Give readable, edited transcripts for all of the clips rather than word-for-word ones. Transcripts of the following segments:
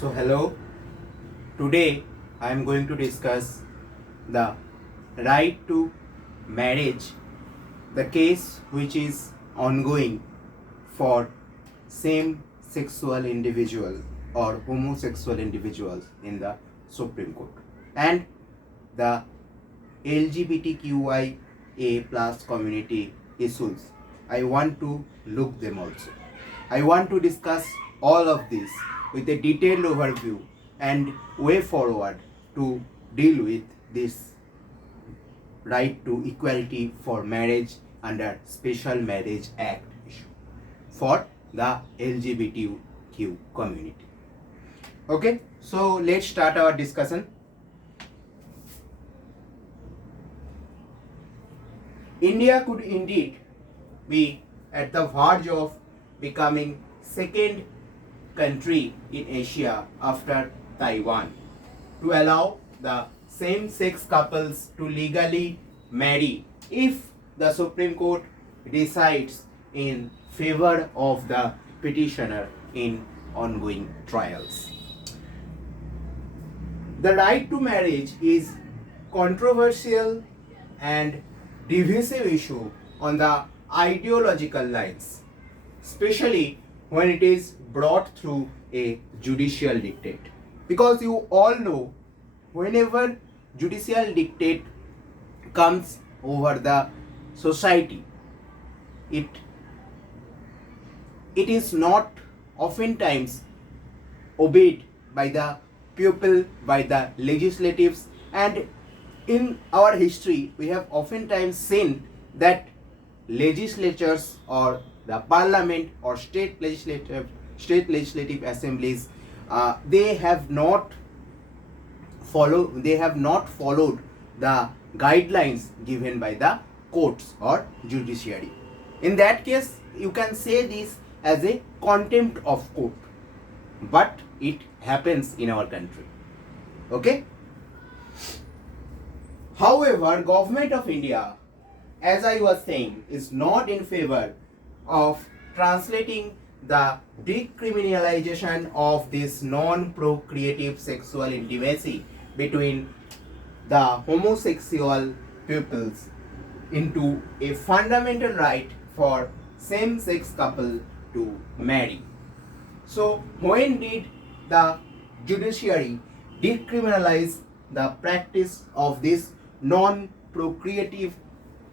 So hello, today I am going to discuss the right to marriage, the case which is ongoing for same sexual individual or homosexual individuals in the Supreme Court, and the LGBTQIA plus community issues. I want to look them also. I want to discuss all of this with a detailed overview and way forward to deal with this right to equality for marriage under Special Marriage Act issue for the LGBTQ community. Okay, so let's start our discussion. India could indeed be at the verge of becoming second country in Asia after Taiwan to allow the same-sex couples to legally marry if the Supreme Court decides in favor of the petitioner in ongoing trials. The right to marriage is controversial and divisive issue on the ideological lines, especially when it is brought through a judicial dictate. Because you all know, whenever judicial dictate comes over the society, it is not oftentimes obeyed by the people, by the legislatives, and in our history we have oftentimes seen that legislatures or the parliament or state legislative assemblies they have not followed the guidelines given by the courts or judiciary. In that case, you can say this as a contempt of court, but it happens in our country. Okay. However, Government of India, as I was saying, is not in favor of translating the decriminalization of this non-procreative sexual intimacy between the homosexual peoples into a fundamental right for same-sex couple to marry. So, when did the judiciary decriminalize the practice of this non-procreative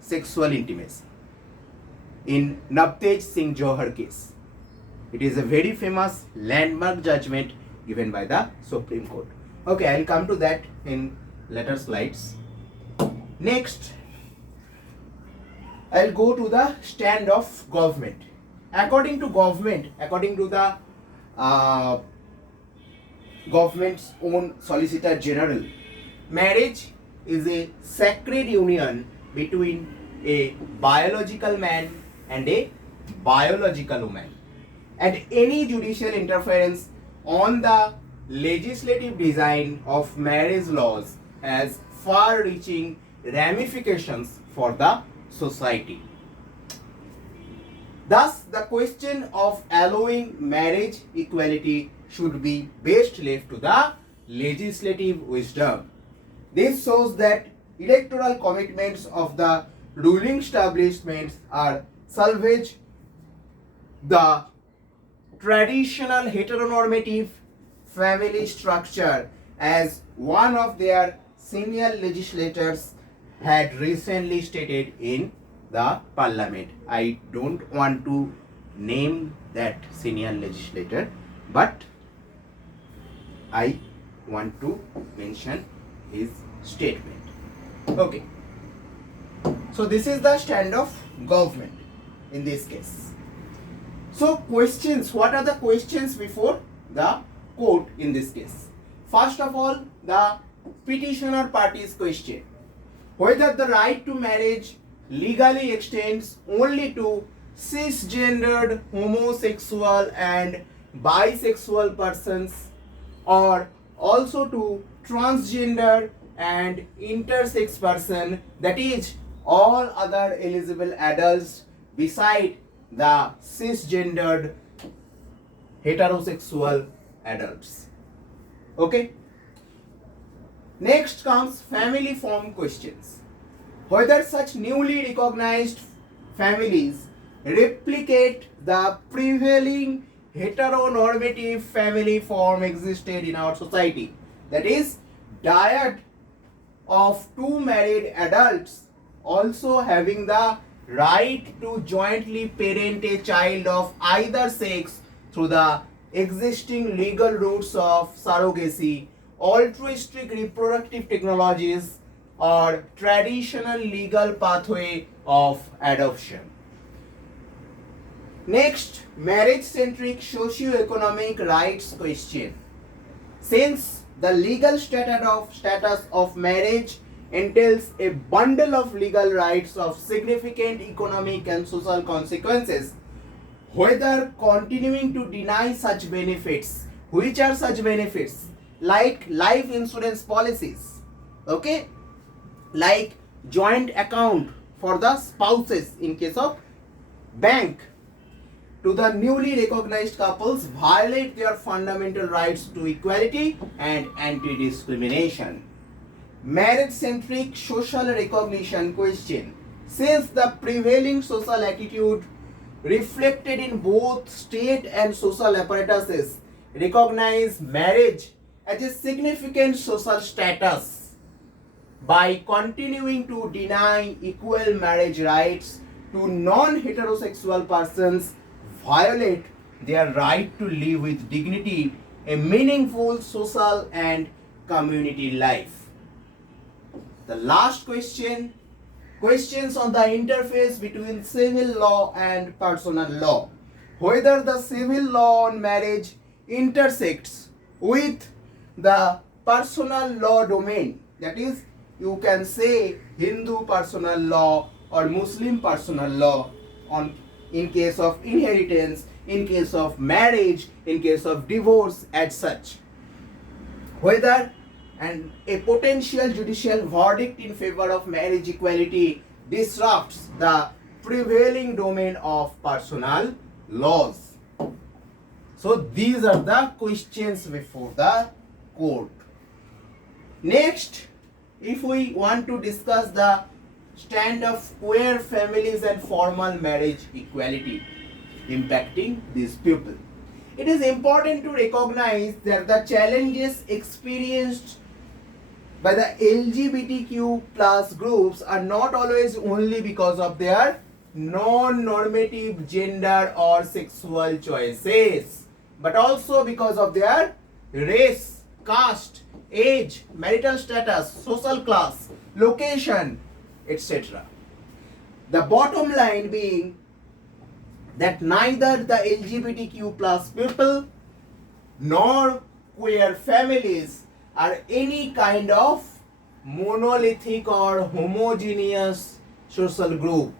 sexual intimacy? In Navtej Singh Johar case. It is a very famous landmark judgment given by the Supreme Court. Okay, I will come to that in later slides. Next, I will go to the stand of government. According to the government's own Solicitor General, marriage is a sacred union between a biological man and a biological woman, and any judicial interference on the legislative design of marriage laws has far-reaching ramifications for the society. Thus, the question of allowing marriage equality should be best left to the legislative wisdom. This shows that electoral commitments of the ruling establishments are salvage the traditional heteronormative family structure, as one of their senior legislators had recently stated in the parliament. I don't want to name that senior legislator, but I want to mention his statement. Okay. So this is the stand of government in this case. So questions, what are the questions before the court in this case? First of all, the petitioner party's question, whether the right to marriage legally extends only to cisgendered homosexual and bisexual persons, or also to transgender and intersex person, that is all other eligible adults beside the cisgendered heterosexual adults. Okay. Next comes family form questions. Whether such newly recognized families replicate the prevailing heteronormative family form existed in our society. That is, dyad of two married adults also having the right to jointly parent a child of either sex through the existing legal routes of surrogacy, altruistic reproductive technologies, or traditional legal pathway of adoption. Next, marriage-centric socio-economic rights question. Since the legal status of marriage entails a bundle of legal rights of significant economic and social consequences, whether continuing to deny such benefits, which are such benefits, like life insurance policies, okay, like joint account for the spouses in case of bank, to the newly recognized couples violate their fundamental rights to equality and anti-discrimination. Marriage-centric social recognition question. Since the prevailing social attitude reflected in both state and social apparatuses recognize marriage as a significant social status, by continuing to deny equal marriage rights to non-heterosexual persons, violate their right to live with dignity a meaningful social and community life. The last question, questions on the interface between civil law and personal law. Whether the civil law on marriage intersects with the personal law domain, that is, you can say Hindu personal law or Muslim personal law on in case of inheritance, in case of marriage, in case of divorce as such. Whether and a potential judicial verdict in favor of marriage equality disrupts the prevailing domain of personal laws. So these are the questions before the court. Next, if we want to discuss the stand of queer families and formal marriage equality impacting these people, it is important to recognize that the challenges experienced by the LGBTQ plus groups are not always only because of their non-normative gender or sexual choices, but also because of their race, caste, age, marital status, social class, location, etc. The bottom line being that neither the LGBTQ plus people nor queer families are any kind of monolithic or homogeneous social group.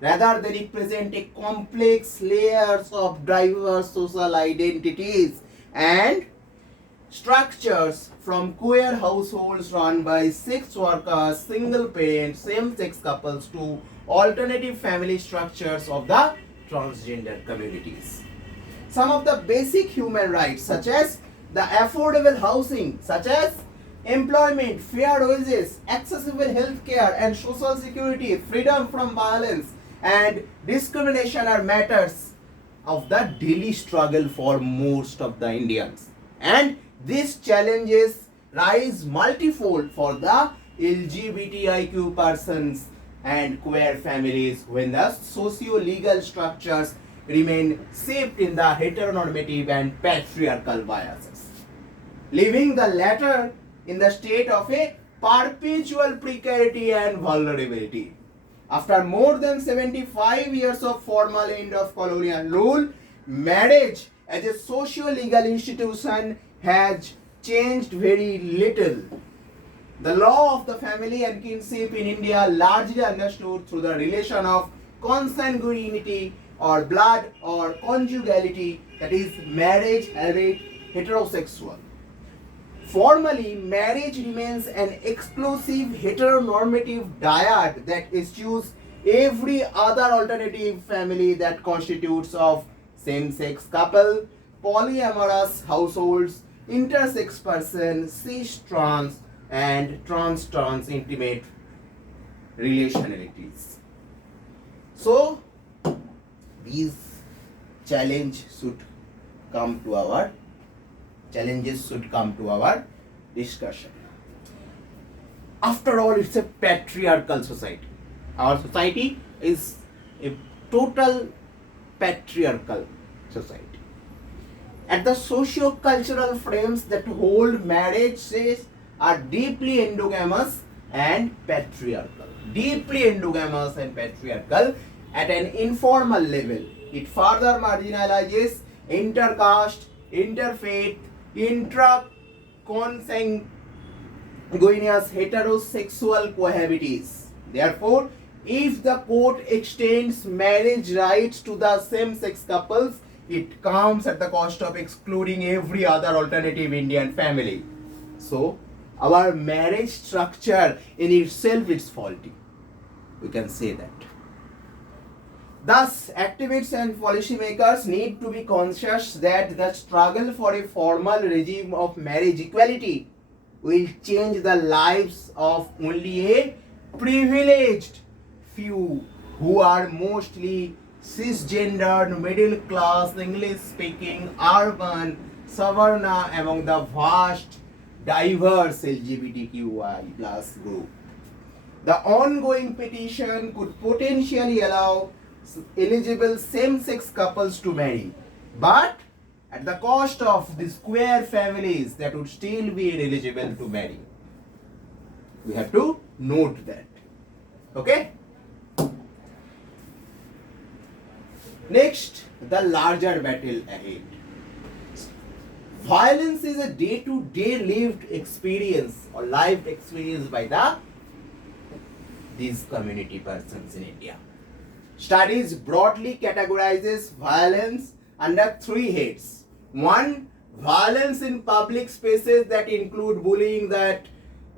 Rather, they represent a complex layers of diverse social identities and structures, from queer households run by sex workers, single parents, same-sex couples, to alternative family structures of the transgender communities. Some of the basic human rights, such as the affordable housing, such as employment, fair wages, accessible health care and social security, freedom from violence and discrimination, are matters of the daily struggle for most of the Indians. And these challenges rise multifold for the LGBTIQ persons and queer families when the socio-legal structures remain shaped in the heteronormative and patriarchal biases, leaving the latter in the state of a perpetual precarity and vulnerability. After more than 75 years of formal end of colonial rule, marriage as a socio-legal institution has changed very little. The law of the family and kinship in India largely understood through the relation of consanguinity or blood or conjugality, that is, marriage albeit heterosexual. Formally, marriage remains an exclusive heteronormative dyad that eschews every other alternative family that constitutes of same-sex couple, polyamorous households, intersex person, cis trans, and trans intimate relationalities. So these challenges should come to our discussion. After all, it's a patriarchal society. Our society is a total patriarchal society. And the socio-cultural frames that hold marriages are deeply endogamous and patriarchal. Deeply endogamous and patriarchal at an informal level. It further marginalizes intercaste, interfaith, intraconsanguineous heterosexual cohabitants. Therefore, if the court extends marriage rights to the same-sex couples, it comes at the cost of excluding every other alternative Indian family. So, our marriage structure in itself is faulty. We can say that. Thus, activists and policymakers need to be conscious that the struggle for a formal regime of marriage equality will change the lives of only a privileged few who are mostly cisgendered, middle class, English speaking, urban, Savarna among the vast, diverse LGBTQI plus group. The ongoing petition could potentially allow eligible same-sex couples to marry, but at the cost of the square families that would still be ineligible to marry. We have to note that. Okay? Next, the larger battle ahead. Violence is a day-to-day lived experience or lived experience by these community persons in India. Studies broadly categorizes violence under three heads. One, violence in public spaces that include bullying that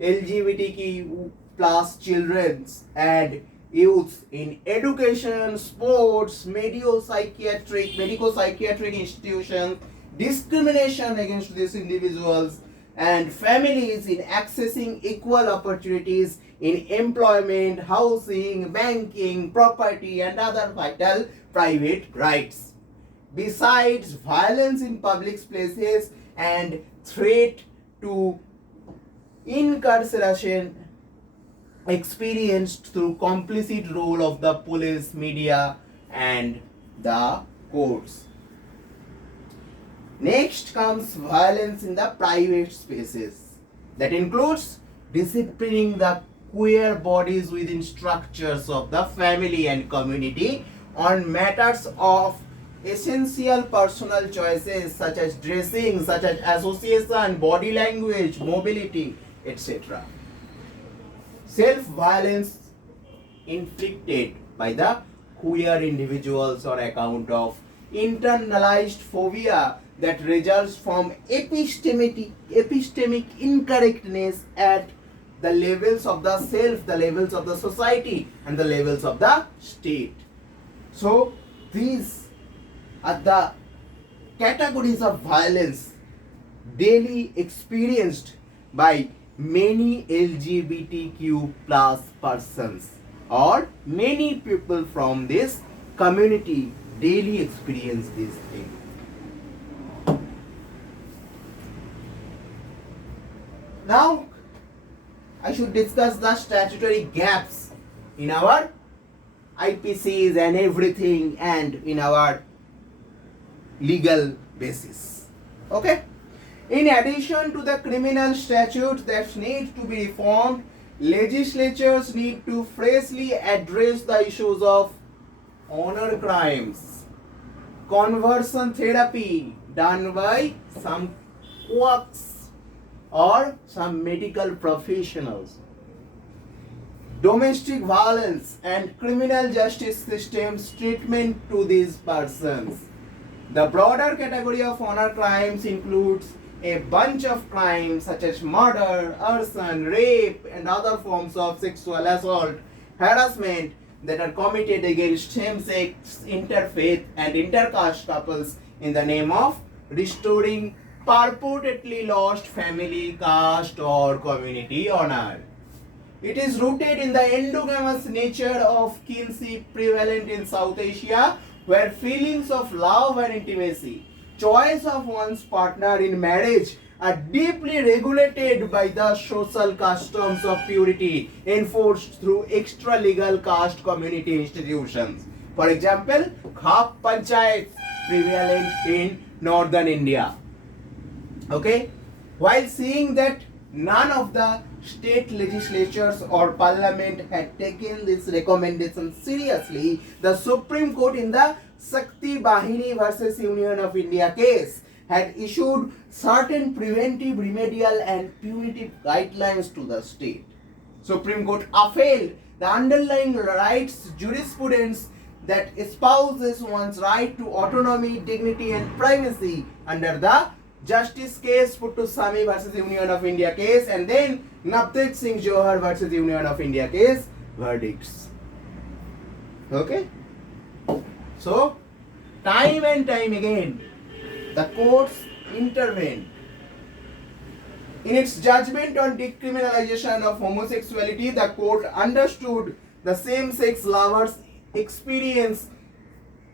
LGBTQ plus children and youth in education, sports, medico-psychiatric institutions, discrimination against these individuals and families in accessing equal opportunities in employment, housing, banking, property and other vital private rights. Besides violence in public places and threat to incarceration experienced through complicit role of the police, media and the courts. Next comes violence in the private spaces. That includes disciplining the queer bodies within structures of the family and community on matters of essential personal choices such as dressing, such as association, body language, mobility, etc. Self-violence inflicted by the queer individuals on account of internalized phobia that results from epistemic incorrectness at the levels of the self, the levels of the society and the levels of the state. So these are the categories of violence daily experienced by many LGBTQ plus persons or many people from this community daily experience these things. Now, I should discuss the statutory gaps in our IPCs and everything and in our legal basis. Okay? In addition to the criminal statutes that need to be reformed, legislatures need to freshly address the issues of honor crimes, conversion therapy done by some quacks or some medical professionals, domestic violence and criminal justice systems treatment to these persons. The broader category of honor crimes includes a bunch of crimes such as murder, arson, rape and other forms of sexual assault, harassment that are committed against same-sex, interfaith and intercaste couples in the name of restoring purportedly lost family, caste, or community honor. It is rooted in the endogamous nature of kinship prevalent in South Asia, where feelings of love and intimacy, choice of one's partner in marriage are deeply regulated by the social customs of purity enforced through extra-legal caste community institutions. For example, Khap Panchayats prevalent in northern India. Okay? While seeing that none of the state legislatures or parliament had taken this recommendation seriously, the Supreme Court in the Shakti Bahini versus Union of India case had issued certain preventive, remedial and punitive guidelines to the state. Supreme Court upheld the underlying rights jurisprudence that espouses one's right to autonomy, dignity and privacy under the Justice case Puttaswamy versus Union of India case, and then Navdeep Singh Johar versus Union of India case verdicts. Okay? So, time and time again, the courts intervened. In its judgment on decriminalization of homosexuality, the court understood the same-sex lovers experience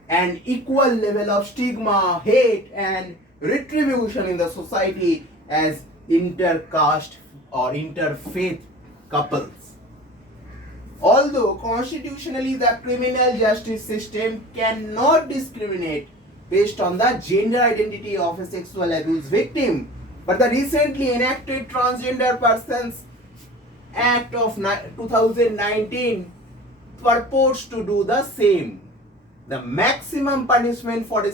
an equal level of stigma, hate and retribution in the society as intercaste or interfaith couples. Although constitutionally the criminal justice system cannot discriminate based on the gender identity of a sexual abuse victim, but the recently enacted Transgender Persons Act of 2019 purports to do the same. The maximum punishment for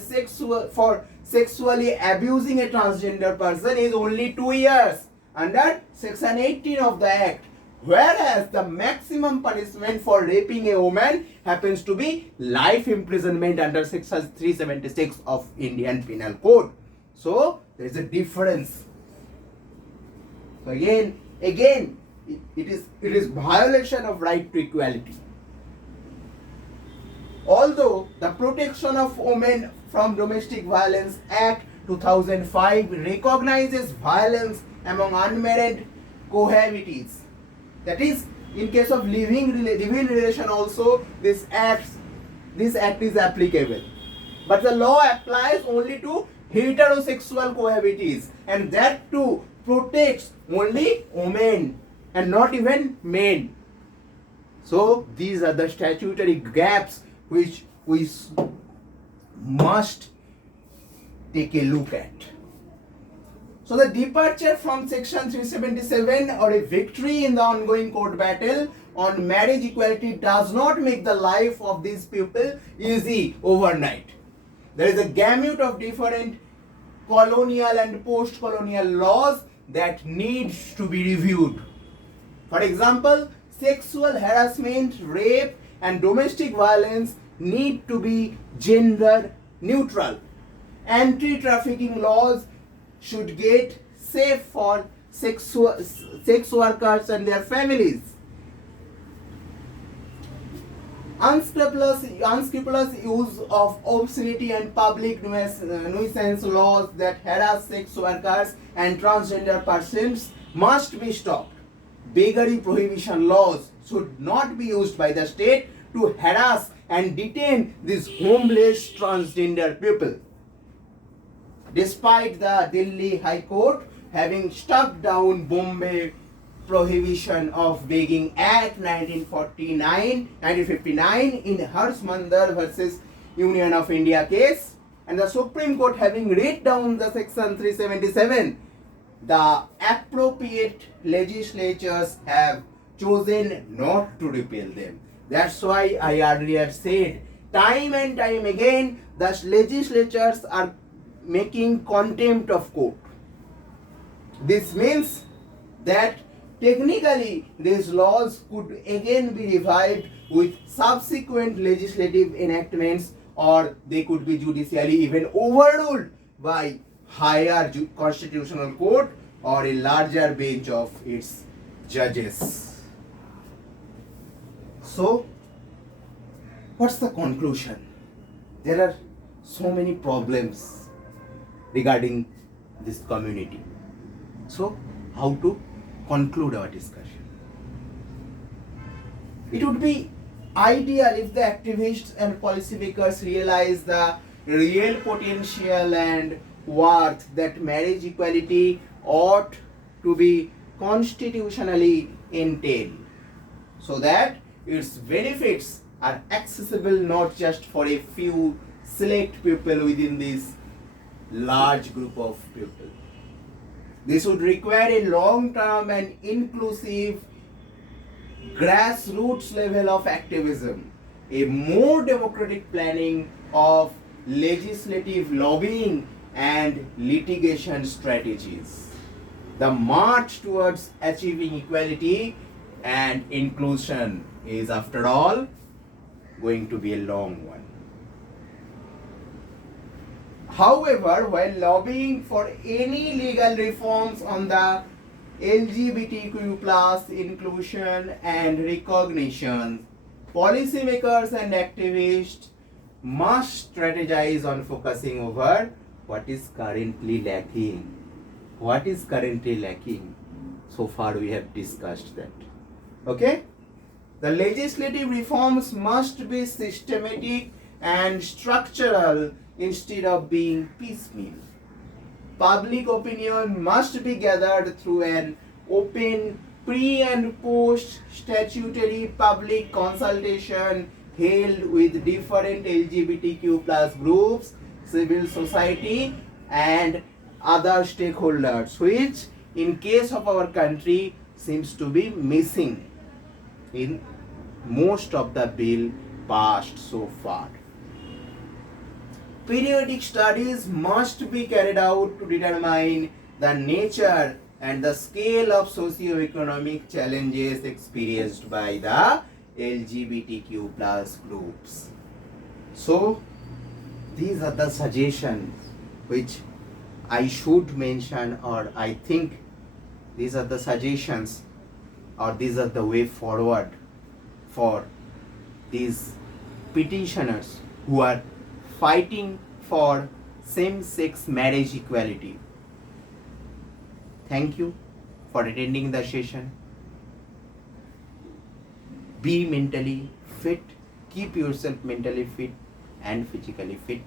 sexually abusing a transgender person is only 2 years under Section 18 of the Act, whereas the maximum punishment for raping a woman happens to be life imprisonment under Section 376 of Indian Penal Code. So there is a difference. So again, it is violation of right to equality. Although the Protection of Women from Domestic Violence Act 2005 recognizes violence among unmarried cohabitants, that is, in case of living relation also, this act is applicable. But the law applies only to heterosexual cohabitees, and that too protects only women and not even men. So these are the statutory gaps which we must take a look at. So the departure from Section 377 or a victory in the ongoing court battle on marriage equality does not make the life of these people easy overnight. There is a gamut of different colonial and post-colonial laws that needs to be reviewed. For example, sexual harassment, rape and domestic violence need to be gender neutral. Anti-trafficking laws should get safe for sex workers and their families. Unscrupulous use of obscenity and public nuisance laws that harass sex workers and transgender persons must be stopped. Beggary prohibition laws should not be used by the state to harass and detain these homeless transgender people. Despite the Delhi High Court having struck down Bombay Prohibition of Begging Act 1959 in Harshmandar versus Union of India case, and the Supreme Court having read down the Section 377, the appropriate legislatures have chosen not to repeal them. That's why I earlier said, time and time again, the legislatures are making contempt of court. This means that technically these laws could again be revived with subsequent legislative enactments, or they could be judicially even overruled by higher constitutional court or a larger bench of its judges. So, what's the conclusion? There are so many problems regarding this community. So, how to conclude our discussion? It would be ideal if the activists and policymakers realize the real potential and worth that marriage equality ought to be constitutionally entailed, so that its benefits are accessible not just for a few select people within this large group of people. This would require a long-term and inclusive grassroots level of activism, a more democratic planning of legislative lobbying and litigation strategies. The march towards achieving equality and inclusion is, after all, going to be a long one. However, while lobbying for any legal reforms on the LGBTQ plus inclusion and recognition, policymakers and activists must strategize on focusing over what is currently lacking. What is currently lacking? So far we have discussed that. Okay? The legislative reforms must be systematic and structural instead of being piecemeal. Public opinion must be gathered through an open pre and post statutory public consultation held with different LGBTQ plus groups, civil society and other stakeholders, which in case of our country seems to be missing in most of the bill passed so far. Periodic studies must be carried out to determine the nature and the scale of socio-economic challenges experienced by the LGBTQ plus groups. So, these are the suggestions which I should mention, or I think these are the suggestions, or these are the way forward for these petitioners who are fighting for same-sex marriage equality. Thank you for attending the session. Be mentally fit, keep yourself mentally fit and physically fit.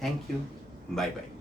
Thank you. Bye-bye.